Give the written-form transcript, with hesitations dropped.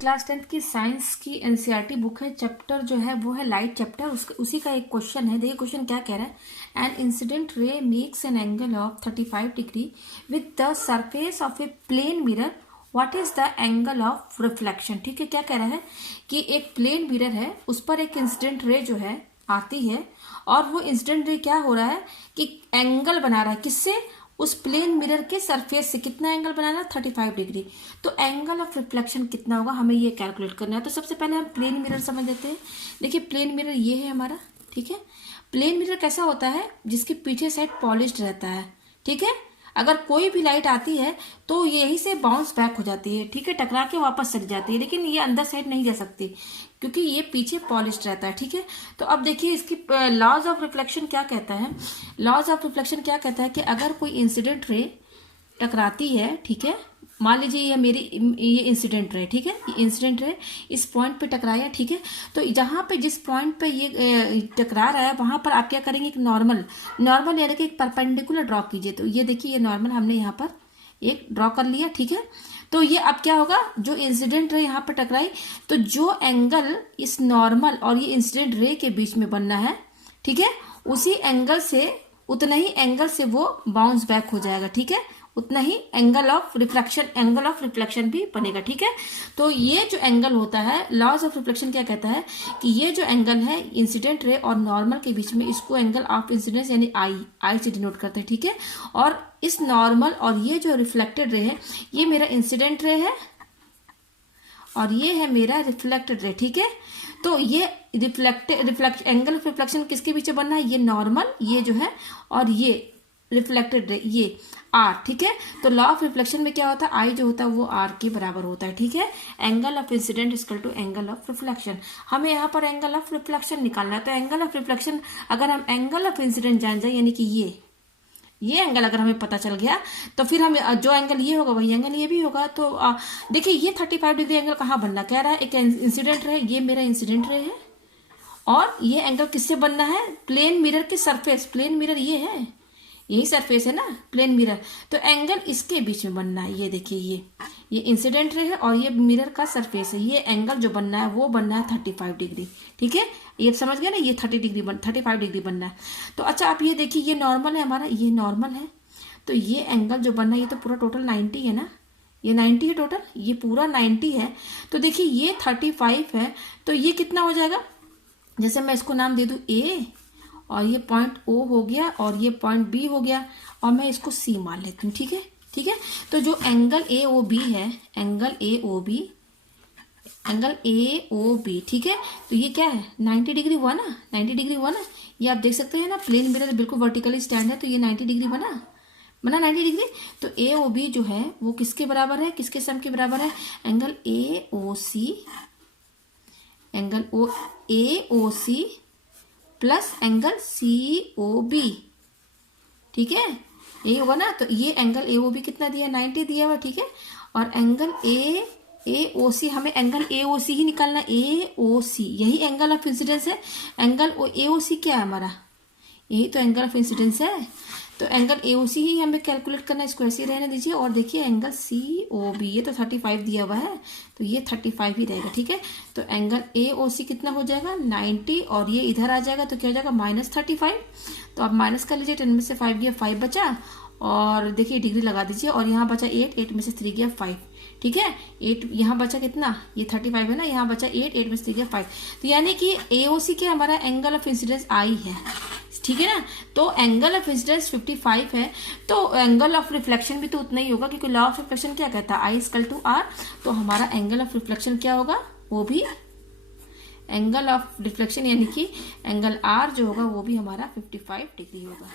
Class 10th की science की NCERT book है, चैप्टर जो है वो है लाइट चैप्टर। उसी का एक क्वेश्चन है। देखिए क्वेश्चन क्या कह रहा है। An incident ray makes an angle of 35 degree with the surface of a plane mirror, what is the angle of reflection. ठीक है, क्या कह रहा है कि एक प्लेन मिरर है, उस पर एक इंसिडेंट रे जो है आती है, और वो इंसिडेंट रे क्या हो रहा है कि एंगल बना रहा है किससे, उस प्लेन मिरर के सरफेस से। कितना एंगल बनाना है, 35 डिग्री। तो एंगल ऑफ रिफ्लेक्शन कितना होगा, हमें ये कैलकुलेट करना है। तो सबसे पहले हम प्लेन मिरर समझ लेते हैं। देखिए प्लेन मिरर ये है हमारा, ठीक है। प्लेन मिरर कैसा होता है, जिसके पीछे साइड पॉलिश्ड रहता है, ठीक है। अगर कोई भी लाइट आती है तो यही से बाउंस बैक हो जाती है, ठीक है, टकरा के वापस चली जाती है, लेकिन ये अंदर साइड नहीं जा सकती क्योंकि ये पीछे पॉलिश्ड रहता है, ठीक है। तो अब देखिए इसकी लॉज ऑफ रिफ्लेक्शन क्या कहता है। लॉज ऑफ रिफ्लेक्शन क्या कहता है कि अगर कोई इंसिडेंट रे टकराती है, ठीक है, मान लीजिए ये इंसिडेंट रे, ठीक है, ये इंसिडेंट रे इस पॉइंट पे टकराया, ठीक है। तो जहां पे जिस पॉइंट पे ये टकरा रहा है वहां पर आप क्या करेंगे, एक नॉर्मल यानी कि एक परपेंडिकुलर ड्रॉ कीजिए। तो ये देखिए ये नॉर्मल हमने यहाँ पर एक ड्रॉ कर लिया, ठीक है। तो ये अब क्या होगा, जो इंसिडेंट रे यहाँ पर टकराई, तो जो एंगल इस नॉर्मल और ये इंसिडेंट रे के बीच में बनना है, ठीक है, उसी एंगल से, उतना ही एंगल से वो बाउंस बैक हो जाएगा, ठीक है, उतना ही एंगल ऑफ रिफ्लेक्शन भी बनेगा, ठीक है। तो ये जो एंगल होता है, लॉज ऑफ रिफ्लेक्शन क्या कहता है कि ये जो एंगल है इंसिडेंट रे और नॉर्मल के बीच में, इसको एंगल ऑफ इंसिडेंस यानी आई से डिनोट करते हैं, ठीक है। और इस नॉर्मल और ये जो रिफ्लेक्टेड रे है, ये मेरा इंसिडेंट रे है और ये है मेरा रिफ्लेक्टेड रे, ठीक है। तो ये एंगल ऑफ रिफ्लेक्शन किसके बीच में बनना है, ये नॉर्मल, ये जो है, और ये रिफ्लेक्टेड रे, ये आर, ठीक है। तो लॉ ऑफ रिफ्लेक्शन में क्या होता है, आई जो होता है वो आर के बराबर होता है, ठीक है। Angle of incident equal to angle of reflection. हमें यहाँ पर एंगल ऑफ रिफ्लेक्शन निकालना है। तो एंगल ऑफ रिफ्लेक्शन, अगर हम एंगल ऑफ इंसिडेंट जान जाए, यानी कि ये एंगल अगर हमें पता चल गया, तो फिर हम जो एंगल ये होगा वही एंगल ये भी होगा। तो देखिए ये 35 डिग्री एंगल कहाँ बनना, कह रहा है एक इंसिडेंट रे, ये मेरा इंसिडेंट रे है, और ये एंगल किससे बनना है, प्लेन मिरर के सरफेस, प्लेन मिरर ये है, यही सरफेस है ना प्लेन मिरर, तो एंगल इसके बीच में बनना है। ये देखिए ये इंसिडेंट रे है और ये मिरर का सरफेस है, ये एंगल जो बनना है वो बनना है 35 डिग्री, ठीक है। ये समझ गए ना, ये 35 डिग्री बनना है। तो अच्छा आप ये देखिए, ये नॉर्मल है हमारा, ये नॉर्मल है, तो ये एंगल जो बनना है, ये तो पूरा टोटल 90 है ना, ये 90 है टोटल, ये पूरा 90 है। तो देखिए ये 35 है, तो ये कितना हो जाएगा, जैसे मैं इसको नाम दे दूं ए, और ये पॉइंट ओ हो गया और ये पॉइंट बी हो गया, और मैं इसको सी मान लेती हूँ, ठीक है, ठीक है। तो जो एंगल ए ओ बी है, एंगल ए ओ बी, ठीक है, तो ये क्या है, 90 डिग्री हुआ ना, 90 डिग्री हुआ ना। ये आप देख सकते हैं ना, प्लेन मिरर बिल्कुल वर्टिकली स्टैंड है, तो ये 90 डिग्री बना 90 डिग्री। तो ए ओ बी जो है वो किसके बराबर है, किसके सम के बराबर है, angle A O C plus angle C O B, ठीक है, ये होगा ना। तो ये एंगल ए ओ बी कितना दिया, 90 दिया हुआ, ठीक है। और एंगल ए ओ सी, हमें एंगल ए ओ सी ही निकालना, ए ओ सी यही एंगल ऑफ इंसिडेंस है। एंगल ए ओ सी क्या है हमारा, यही तो एंगल ऑफ इंसिडेंस है। तो एंगल ए ओ सी ही हमें कैलकुलेट करना, इसको ऐसे ही रहने दीजिए। और देखिए एंगल सी ओ बी, ये तो 35 दिया हुआ है, तो ये 35 ही रहेगा, ठीक है। तो एंगल ए ओ सी कितना हो जाएगा, 90, और ये इधर आ जाएगा तो क्या हो जाएगा, -35। तो आप माइनस कर लीजिए, 10 में से 5 गया 5 बचा, और देखिए डिग्री लगा दीजिए, और यहाँ बचा 8 में से 3 गया 5, ठीक है। 8 यहाँ बचा कितना, ये 35 है ना, यहाँ बचा 8 में से 3 गया 5। तो यानी कि ए ओ सी के हमारा एंगल ऑफ इंसिडेंस आई है, ठीक है ना। तो एंगल ऑफ इंसिडेंस 55 है, तो एंगल ऑफ रिफ्लेक्शन भी तो उतना ही होगा, क्योंकि लॉ ऑफ रिफ्लेक्शन क्या कहता है, आई इक्वल टू आर। तो हमारा एंगल ऑफ रिफ्लेक्शन क्या होगा, वो भी एंगल ऑफ रिफ्लेक्शन यानी कि एंगल आर जो होगा वो भी हमारा 55 डिग्री होगा।